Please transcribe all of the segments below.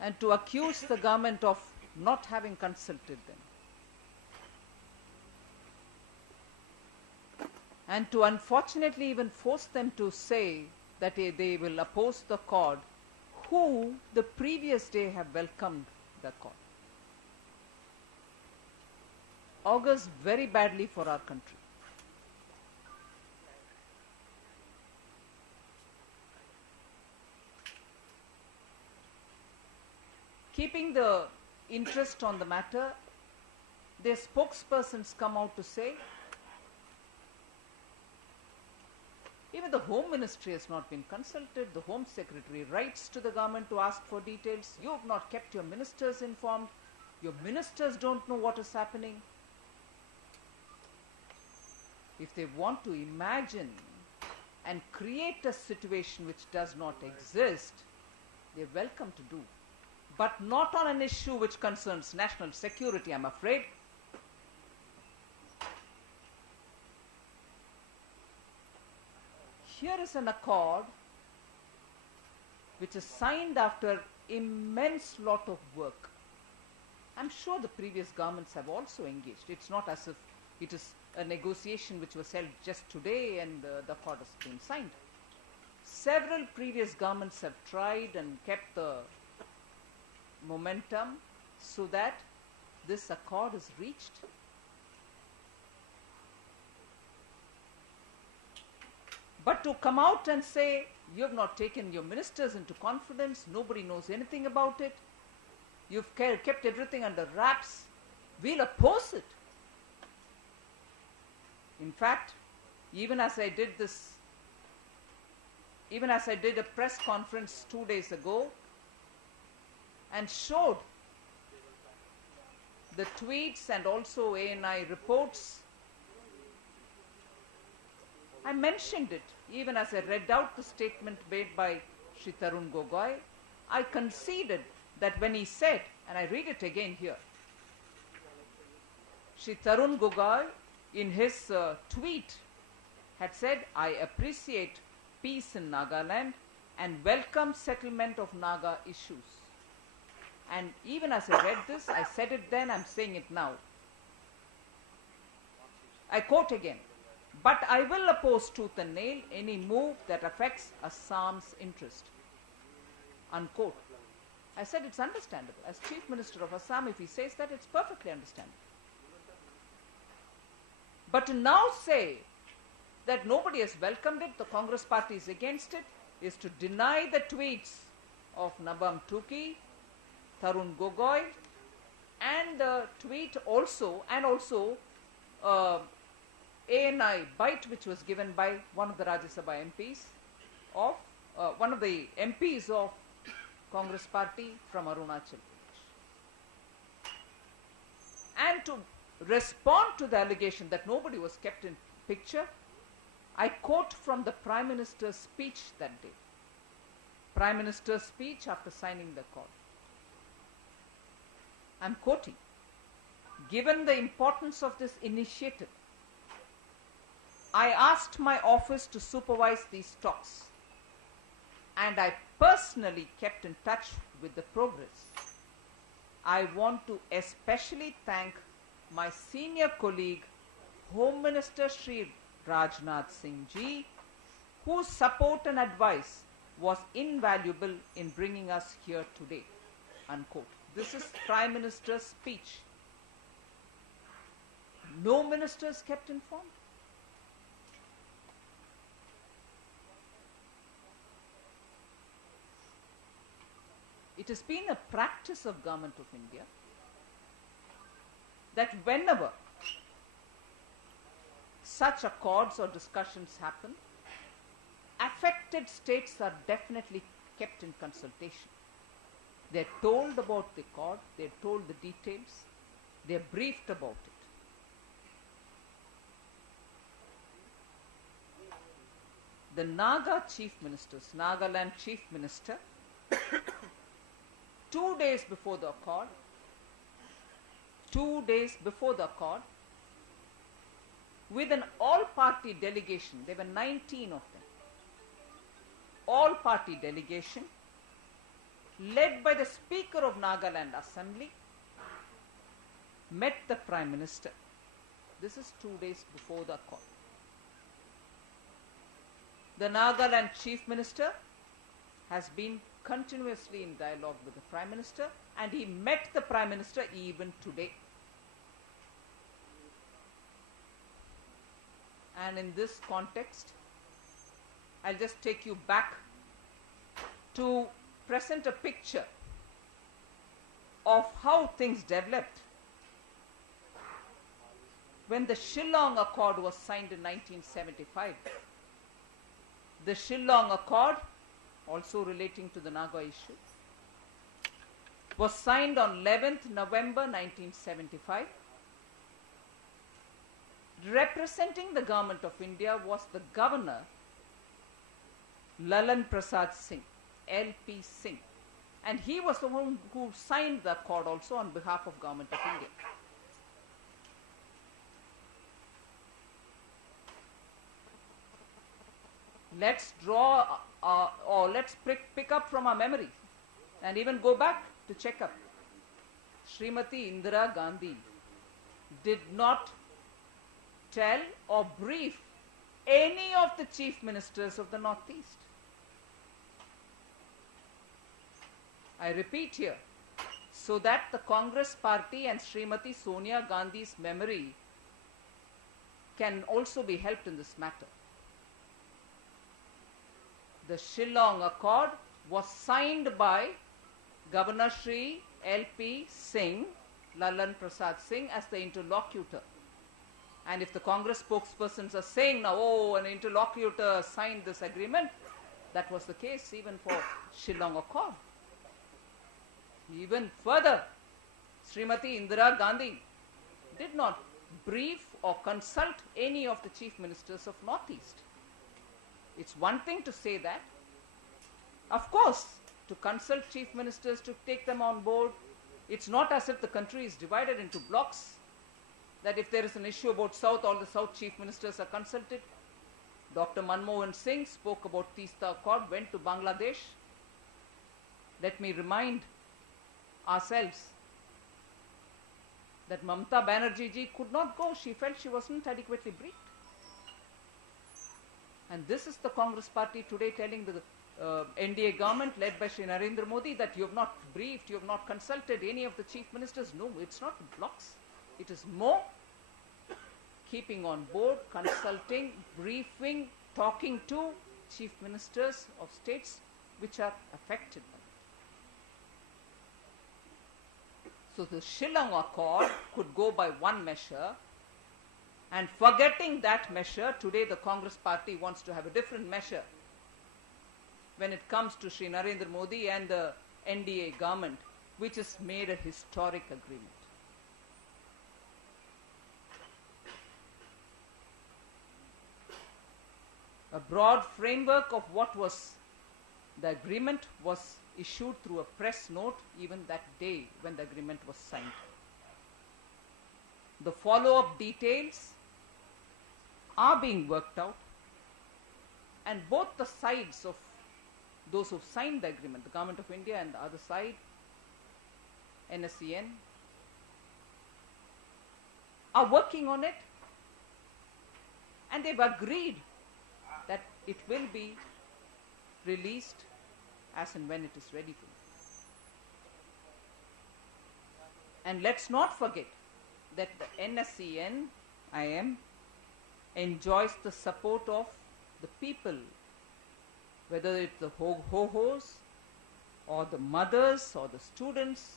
and to accuse the government of not having consulted them, and to unfortunately even force them to say that they will oppose the accord, who the previous day have welcomed the accord, augurs very badly for our country. Keeping the interest on the matter, their spokespersons come out to say, even the Home Ministry has not been consulted. The Home Secretary writes to the government to ask for details. You have not kept your ministers informed. Your ministers don't know what is happening. If they want to imagine and create a situation which does not exist, they are welcome to do. But not on an issue which concerns national security, I'm afraid. Here is an accord which is signed after immense lot of work. I'm sure the previous governments have also engaged. It's not as if it is a negotiation which was held just today and the accord has been signed. Several previous governments have tried and kept the momentum so that this accord is reached. But to come out and say, you have not taken your ministers into confidence, nobody knows anything about it, you've kept everything under wraps, we'll oppose it. In fact, even as I did a press conference 2 days ago and showed the tweets and also ANI reports, I mentioned it, even as I read out the statement made by Shri Tarun Gogoi. I conceded that when he said, and I read it again here, Shri Tarun Gogoi in his tweet had said, I appreciate peace in Nagaland and welcome settlement of Naga issues. And even as I read this, I said it then, I'm saying it now. I quote again, but I will oppose tooth and nail any move that affects Assam's interest. Unquote. I said it's understandable. As Chief Minister of Assam, if he says that, it's perfectly understandable. But to now say that nobody has welcomed it, the Congress party is against it, is to deny the tweets of Nabam Tuki, Tarun Gogoi, and the tweet also, and also ANI bite which was given by one of the Rajya Sabha MPs of, one of the MPs of Congress party from Arunachal Pradesh. And to respond to the allegation that nobody was kept in picture, I quote from the Prime Minister's speech that day. Prime Minister's speech after signing the accord. I'm quoting, given the importance of this initiative, I asked my office to supervise these talks and I personally kept in touch with the progress. I want to especially thank my senior colleague, Home Minister Shri Rajnath Singh Ji, whose support and advice was invaluable in bringing us here today. Unquote. This is Prime Minister's speech. No ministers kept informed. It has been a practice of Government of India that whenever such accords or discussions happen, affected states are definitely kept in consultation. They're told about the accord, they're told the details, they're briefed about it. The Naga Chief Ministers, Nagaland Chief Minister, 2 days before the accord, with an all-party delegation, there were 19 of them, party delegation led by the Speaker of Nagaland Assembly met the Prime Minister. This is 2 days before the accord. The Nagaland Chief Minister has been continuously in dialogue with the Prime Minister, and he met the Prime Minister even today. And in this context, I'll just take you back to present a picture of how things developed when the Shillong Accord was signed in 1975. The Shillong Accord, also relating to the Naga issue, was signed on 11th November 1975. Representing the Government of India was the Governor, Lalan Prasad Singh, LP Singh. And he was the one who signed the accord also on behalf of Government of India. Let's draw or let's pick up from our memory and even go back to check up. Srimati Indira Gandhi did not tell or brief any of the chief ministers of the Northeast. I repeat here, so that the Congress party and Srimati Sonia Gandhi's memory can also be helped in this matter. The Shillong Accord was signed by Governor Shri LP Singh, Lalan Prasad Singh, as the interlocutor. And if the Congress spokespersons are saying now, oh, an interlocutor signed this agreement, that was the case even for Shillong Accord. Even further, Srimati Indira Gandhi did not brief or consult any of the chief ministers of Northeast. It's one thing to say that. Of course, to consult chief ministers, to take them on board, it's not as if the country is divided into blocks, that if there is an issue about South, all the South chief ministers are consulted. Dr. Manmohan Singh spoke about Teesta Accord, went to Bangladesh. Let me remind ourselves that Mamata Banerjee ji could not go. She felt she wasn't adequately briefed. And this is the Congress party today telling the NDA government led by Shri Narendra Modi that you have not briefed, you have not consulted any of the chief ministers. No, it's not blocks. It is more keeping on board, consulting, briefing, talking to chief ministers of states which are affected by it. So the Shillong Accord could go by one measure, and forgetting that measure, today the Congress party wants to have a different measure when it comes to Shri Narendra Modi and the NDA government, which has made a historic agreement. A broad framework of what was the agreement was issued through a press note even that day when the agreement was signed. The follow-up details are being worked out, and both the sides of those who signed the agreement, the Government of India and the other side, NSCN, are working on it, and they've agreed that it will be released as and when it is ready for you. And let's not forget that the NSCN, IM, enjoys the support of the people, whether it's the ho-hos or the mothers or the students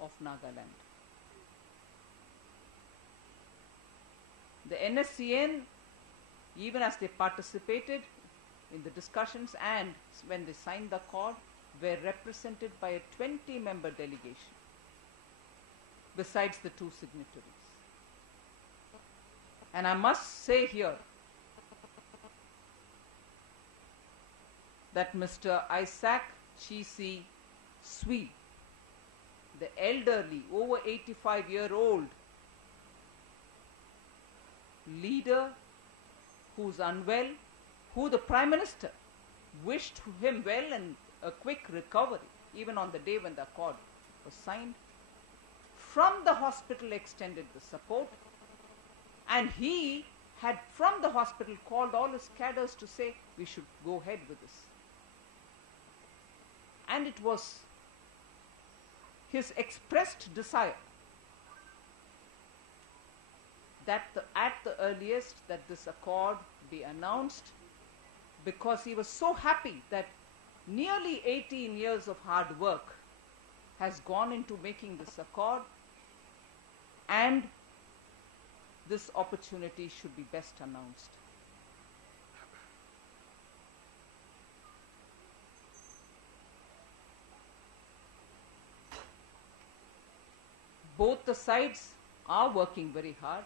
of Nagaland. The NSCN, even as they participated in the discussions and when they signed the accord, were represented by a 20-member delegation, besides the two signatories. And I must say here that Mr. Isaac Chisi Sui, the elderly, over 85-year-old leader who's unwell, who the Prime Minister wished him well and a quick recovery, even on the day when the accord was signed. From the hospital extended the support, and he had from the hospital called all his cadres to say we should go ahead with this. And it was his expressed desire that at the earliest that this accord be announced, because he was so happy that nearly 18 years of hard work has gone into making this accord, and this opportunity should be best announced. Both the sides are working very hard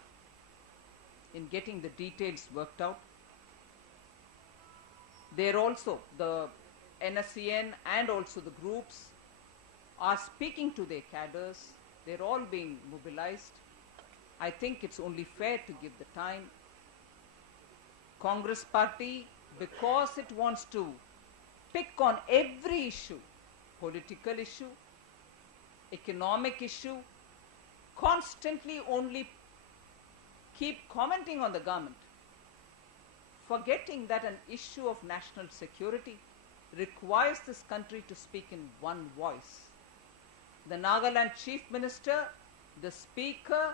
in getting the details worked out. There also, the NSCN and also the groups are speaking to their cadres. They're all being mobilized. I think it's only fair to give the time. Congress party, because it wants to pick on every issue, political issue, economic issue, constantly only keep commenting on the government, forgetting that an issue of national security requires this country to speak in one voice. The Nagaland Chief Minister, the Speaker,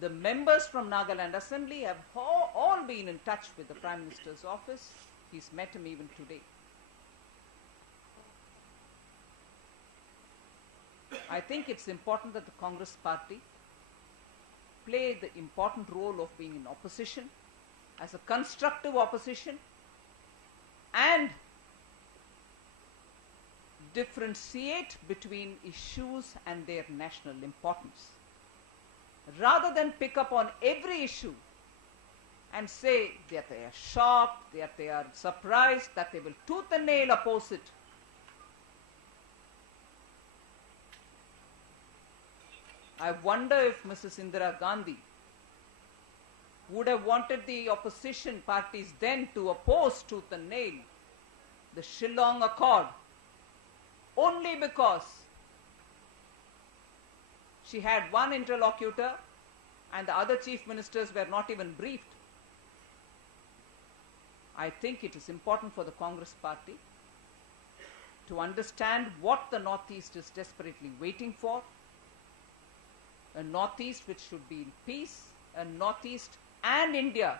the members from Nagaland Assembly have all been in touch with the Prime Minister's office. He's met him even today. I think it's important that the Congress party play the important role of being in opposition, as a constructive opposition, and differentiate between issues and their national importance, rather than pick up on every issue and say that they are shocked, that they are surprised, that they will tooth and nail oppose it. I wonder if Mrs. Indira Gandhi would have wanted the opposition parties then to oppose tooth and nail the Shillong Accord, only because she had one interlocutor and the other chief ministers were not even briefed. I think it is important for the Congress party to understand what the Northeast is desperately waiting for. A Northeast which should be in peace, a Northeast and India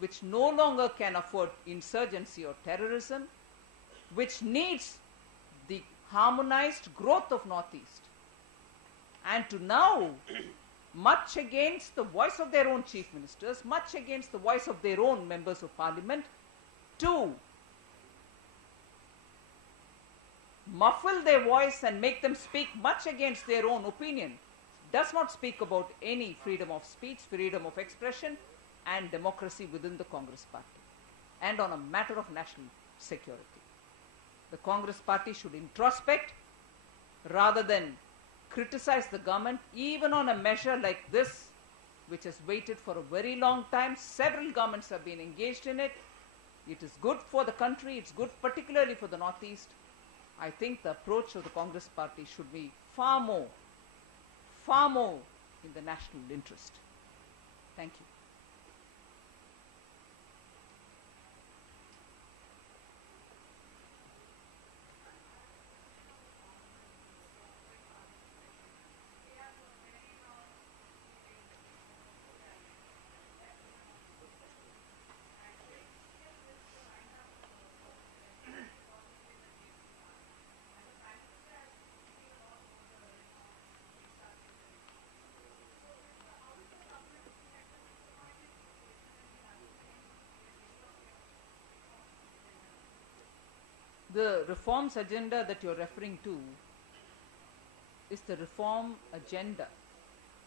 which no longer can afford insurgency or terrorism, which needs the harmonized growth of Northeast. And to now, much against the voice of their own chief ministers, much against the voice of their own members of parliament, to muffle their voice and make them speak much against their own opinion, does not speak about any freedom of speech, freedom of expression, and democracy within the Congress party, and on a matter of national security. The Congress party should introspect rather than criticize the government, even on a measure like this, which has waited for a very long time. Several governments have been engaged in it. It is good for the country. It's good particularly for the Northeast. I think the approach of the Congress party should be far more in the national interest. Thank you. The reforms agenda that you're referring to is the reform agenda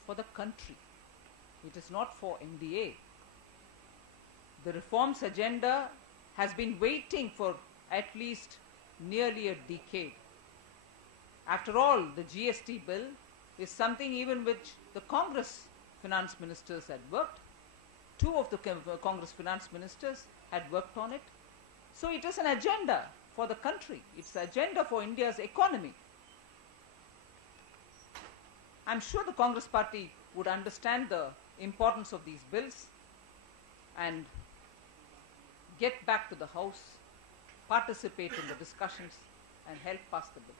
for the country. It is not for NDA. The reforms agenda has been waiting for at least nearly a decade. After all, the GST bill is something even which the Congress finance ministers had worked. Two of the Congress finance ministers had worked on it. So it is an agenda for the country. It's an agenda for India's economy. I'm sure the Congress party would understand the importance of these bills and get back to the House, participate in the discussions and help pass the bill.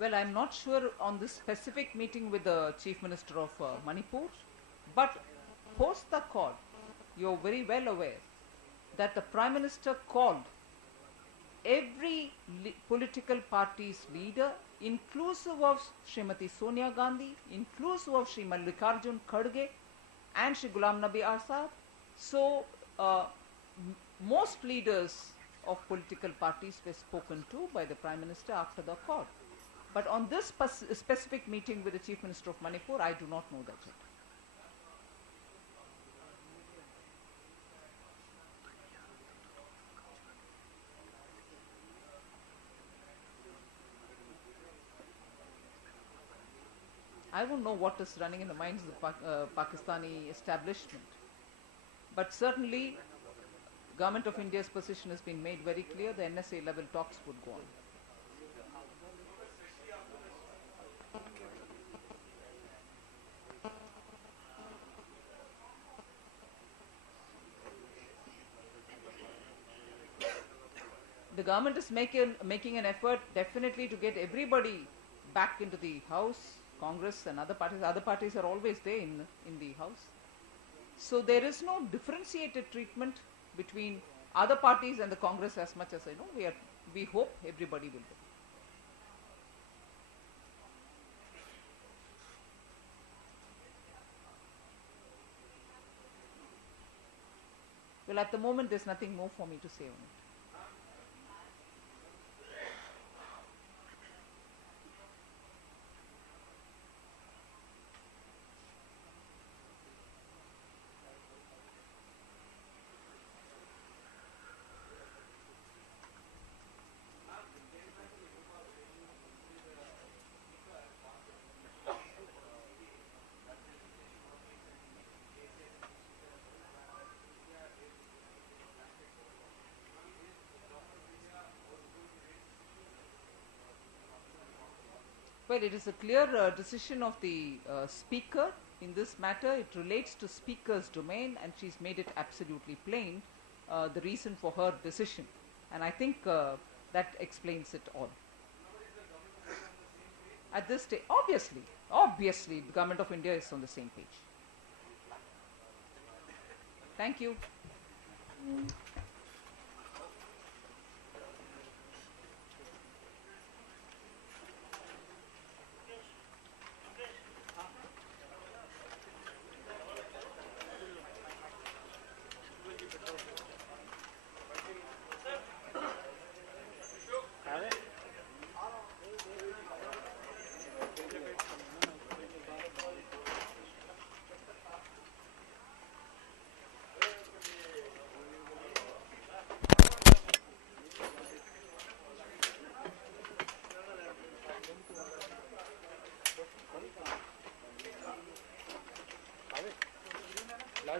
Well, I'm not sure on this specific meeting with the Chief Minister of Manipur, but post the call, you're very well aware that the Prime Minister called every political party's leader, inclusive of Srimati Sonia Gandhi, inclusive of Sri Mallikarjun Kharge and Sri Ghulam Nabi Azad. So, most leaders of political parties were spoken to by the Prime Minister after the call. But on this specific meeting with the Chief Minister of Manipur, I do not know that yet. I don't know what is running in the minds of the Pakistani establishment. But certainly, Government of India's position has been made very clear. The NSA level talks would go on. The government is making an effort definitely to get everybody back into the House, Congress and other parties. Other parties are always there in the House. So there is no differentiated treatment between other parties and the Congress as much as I know. We hope everybody will go. Well, at the moment there's nothing more for me to say on it. Well, it is a clear decision of the Speaker in this matter. It relates to Speaker's domain and she's made it absolutely plain, the reason for her decision. And I think that explains it all. At this stage, obviously, the Government of India is on the same page. Thank you.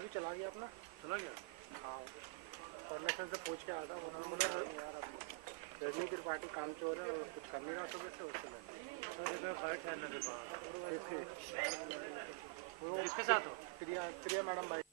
भी चला गया अपना चला गया हाँ formation से पूछ के आया था उन्होंने बोला यार अब रजनी त्रिपाठी काम चोर है और कुछ कर नहीं रहा सुबह से उससे इसके साथ हो प्रिया मैडम भाई